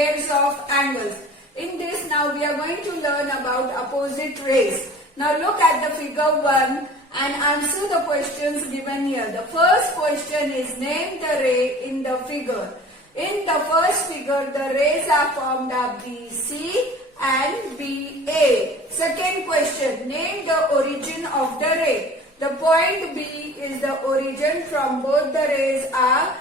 pairs of angles. In this now we are going to learn about opposite rays. Now look at the figure 1 and answer the questions given here. The first question is name the ray in the figure. In the first figure the rays are formed of BC and BA. Second question, name the origin of the ray. The point B is the origin from both the rays are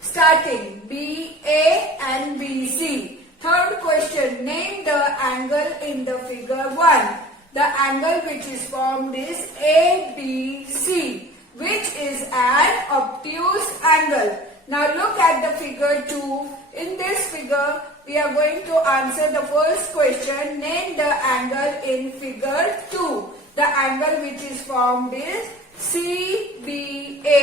starting BA and BC. Third question, name the angle in the figure 1. The angle which is formed is ABC, which is an obtuse angle. Now look at the figure 2. In this figure, we are going to answer the first question. Name the angle in figure 2. The angle which is formed is CBA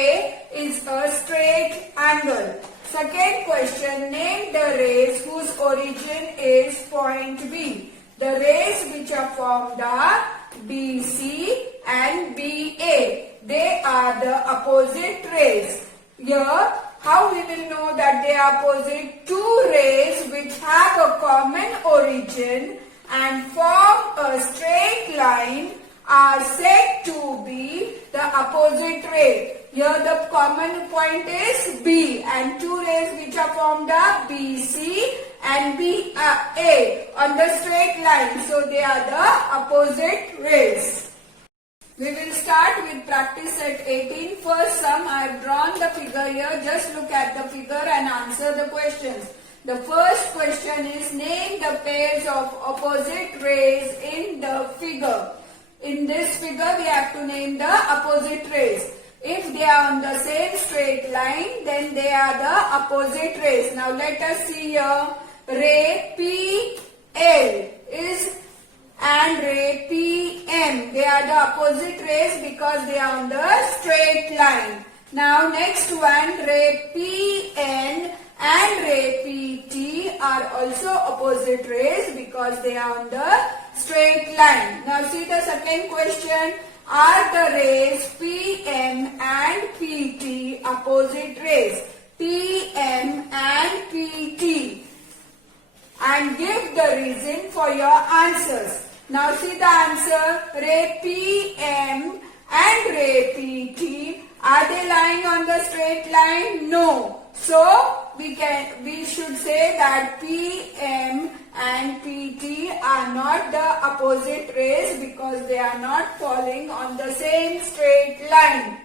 is a straight angle. Second question, name the rays whose origin is point B. The rays which are formed are BC and BA. They are the opposite rays. Here, how we will know that they are opposite? Two rays which have a common origin and form a straight line are said to be the opposite ray. Here the common point is B and two rays which are formed are BC and BA on the straight line. So they are the opposite rays. We will start with practice set 18. First sum, I have drawn the figure here. Just look at the figure and answer the questions. The first question is name the pairs of opposite rays in the figure. In this figure, we have to name the opposite rays. If they are on the same straight line, then they are the opposite rays. Now let us see here. Ray PL is and ray PM. They are the opposite rays because they are on the straight line. Now next one, ray PN and ray PT are also opposite rays because they are on the straight line. Now see the second question. Are the rays PM and PT opposite rays? PM and PT. And give the reason for your answers. Now see the answer. Ray PM and ray PT, are they lying on the straight line? No. So we should say that PM and PT are not the opposite rays because they are not falling on the same straight line.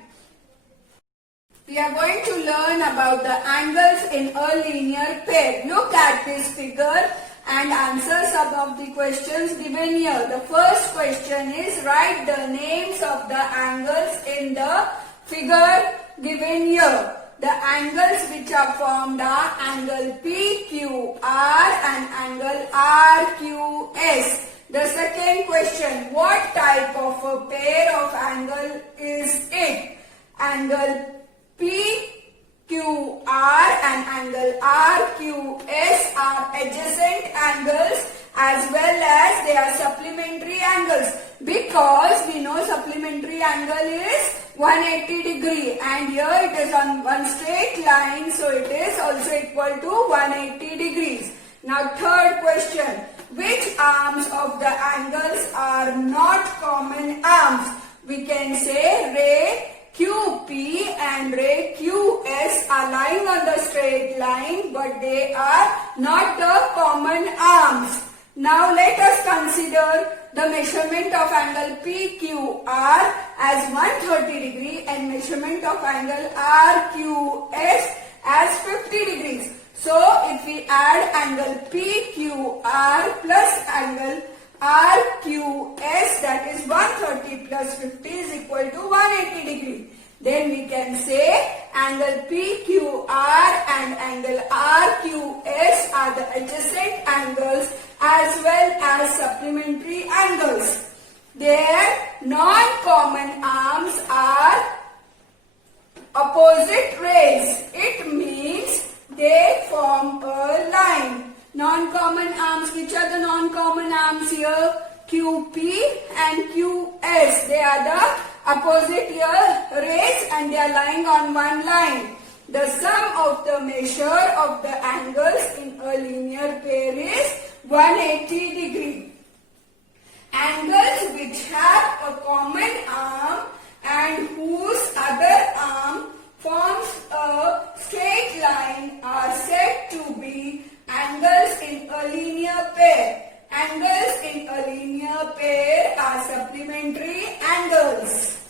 We are going to learn about the angles in a linear pair. Look at this figure and answer some of the questions given here. The first question is write the names of the angles in the figure given here. The angles which are formed are angle PQR and angle RQS. The second question, what type of a pair of angle is it? Angle PQR and angle RQS are adjacent angles as well as they are supplementary angles because we know supplementary angle is 180 degree and here it is on one straight line, so it is also equal to 180 degrees. Now third question, which arms of the angles are not common arms? We can say ray QP and ray QS are lying on the straight line but they are not the common arms. Now let us consider the measurement of angle PQR as 130 degree and measurement of angle RQS as 50 degrees. So if we add angle PQR plus angle RQS, that is 130 plus 50 is equal to 180 degree. Then we can say angle PQR and angle RQS are the adjacent angles as well as supplementary angles. Their non-common arms are opposite rays. It means they form a line. Non-common arms, which are the non-common arms here? QP and QS. They are the opposite here rays and they are lying on one line. The sum of the measure of the angles in a linear pair is 180 degree. Angles which have a common arm and whose other arm forms a straight line are said to be angles in a linear pair. Angles in a linear pair are supplementary angles.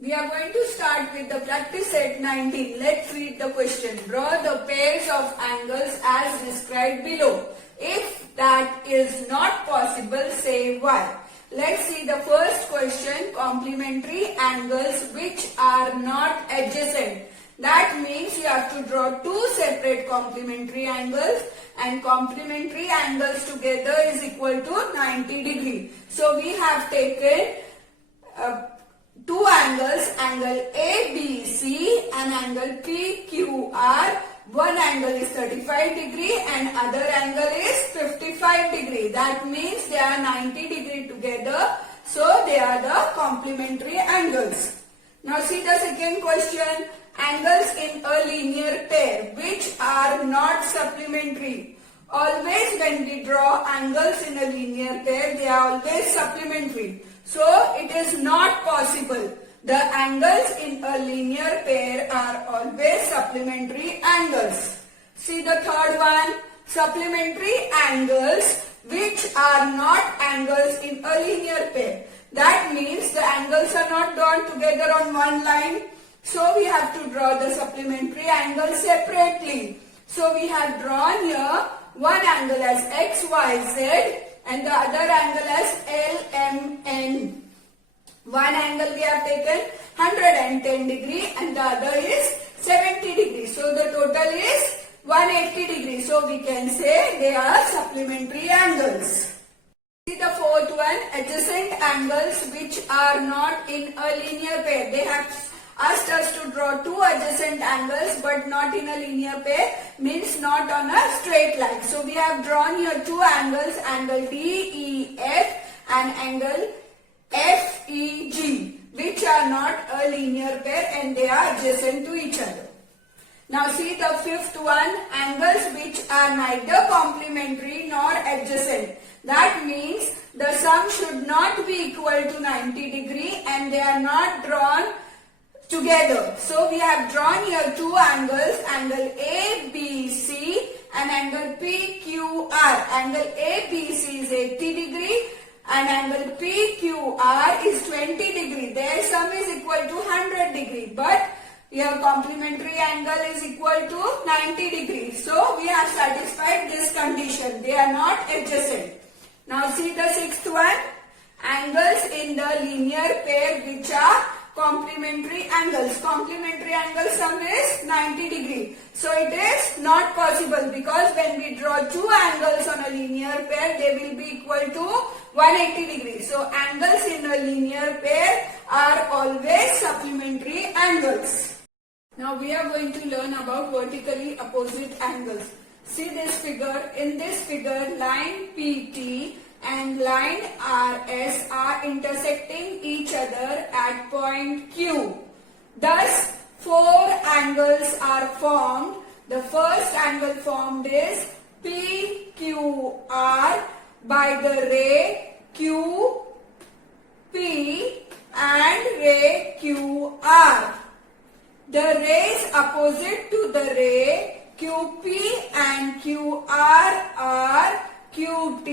We are going to start with the practice set 19. Let's read the question. Draw the pairs of angles as described below. If that is not possible, say why. Let's see the first question. Complementary angles which are not adjacent. That means you have to draw two separate complementary angles, and complementary angles together is equal to 90 degree. So we have taken two angles, angle ABC and angle PQR. One angle is 35 degree and other angle is 55 degree. That means they are 90 degree together. So they are the complementary angles. Now see the second question. Angles in a linear pair which are not supplementary. Always when we draw angles in a linear pair, they are always supplementary. So it is not possible. The angles in a linear pair are always supplementary angles. See the third one. Supplementary angles which are not angles in a linear pair. That means the angles are not drawn together on one line. So we have to draw the supplementary angles separately. So we have drawn here one angle as XYZ and the other angle as LMN. One angle we have taken 110 degree and the other is 70 degree. So the total is 180 degree. So we can say they are supplementary angles. See the fourth one. Adjacent angles which are not in a linear pair. They have asked us to draw two adjacent angles but not in a linear pair, means not on a straight line. So we have drawn here two angles, angle DEF and angle FEG, which are not a linear pair and they are adjacent to each other. Now see the fifth one. Angles which are neither complementary nor adjacent. That means the sum should not be equal to 90 degree and they are not drawn together. So we have drawn here two angles, angle ABC and angle PQR. Angle ABC is 80 degree and angle PQR is 20 degree. Their sum is equal to 100 degree, but your complementary angle is equal to 90 degrees. So we have satisfied this condition. They are not adjacent. Now see the sixth one. Angles in the linear pair which are complementary angles. Complementary angle sum is 90 degree. So it is not possible because when we draw two angles on a linear pair, they will be equal to 180 degrees. So angles in a linear pair are always supplementary angles. Now we are going to learn about vertically opposite angles. See this figure. In this figure, line PT and line RS are intersecting each other at point Q. Thus, four angles are formed. The first angle formed is PQR by the ray QP and ray QR. The rays opposite to the ray QP and QR are QT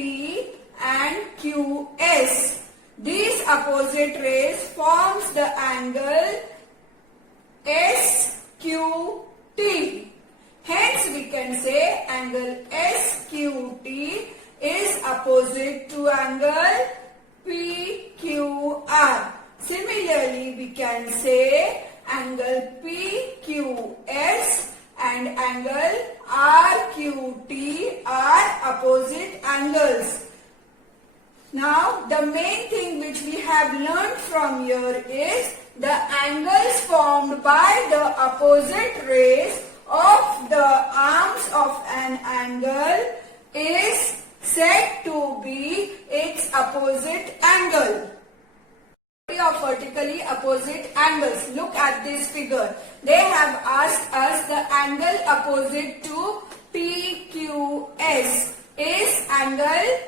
and QS. These opposite rays forms the angle SQT. Hence we can say angle SQT is opposite to angle PQR. Similarly, we can say angle PQS and angle RQT are opposite angles. Now, the main thing which we have learned from here is the angles formed by the opposite rays of the arms of an angle is said to be its opposite angle. of vertically opposite angles. Look at this figure. They have asked us the angle opposite to PQS is angle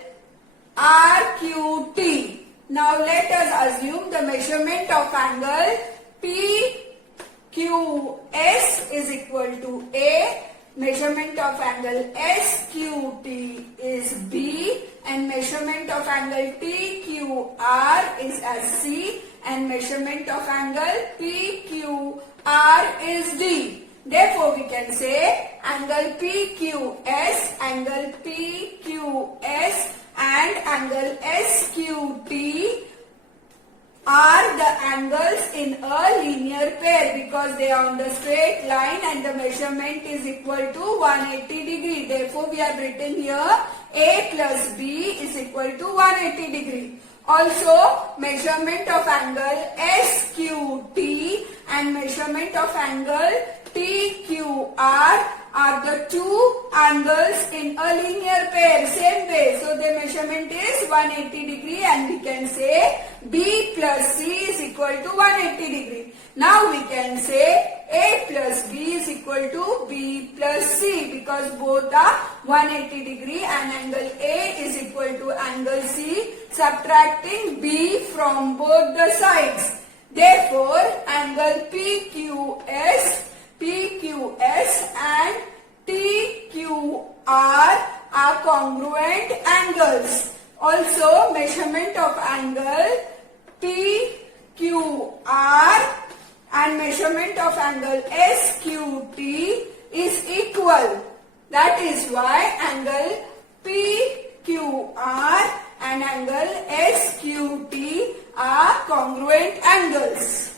RQT. Now let us assume the measurement of angle PQS is equal to A, measurement of angle SQT is B, and measurement of angle TQR is as C, and measurement of angle PQR is D. Therefore, we can say angle PQS, and angle SQT are the angles in a linear pair because they are on the straight line and the measurement is equal to 180 degree. Therefore, we have written here A plus B is equal to 180 degree. Also, measurement of angle SQT and measurement of angle TQR are the two angles in a linear pair, same way. So, the measurement is 180 degree and we can say B plus C is equal to 180 degree. Now, we can say A plus B is equal to B plus C because both are 180 degree and angle A is equal to angle C, subtracting B from both the sides. Therefore, angle PQS and TQR are congruent angles. Also, measurement of angle PQR and measurement of angle SQT is equal. That is why angle PQR and angle SQT are congruent angles.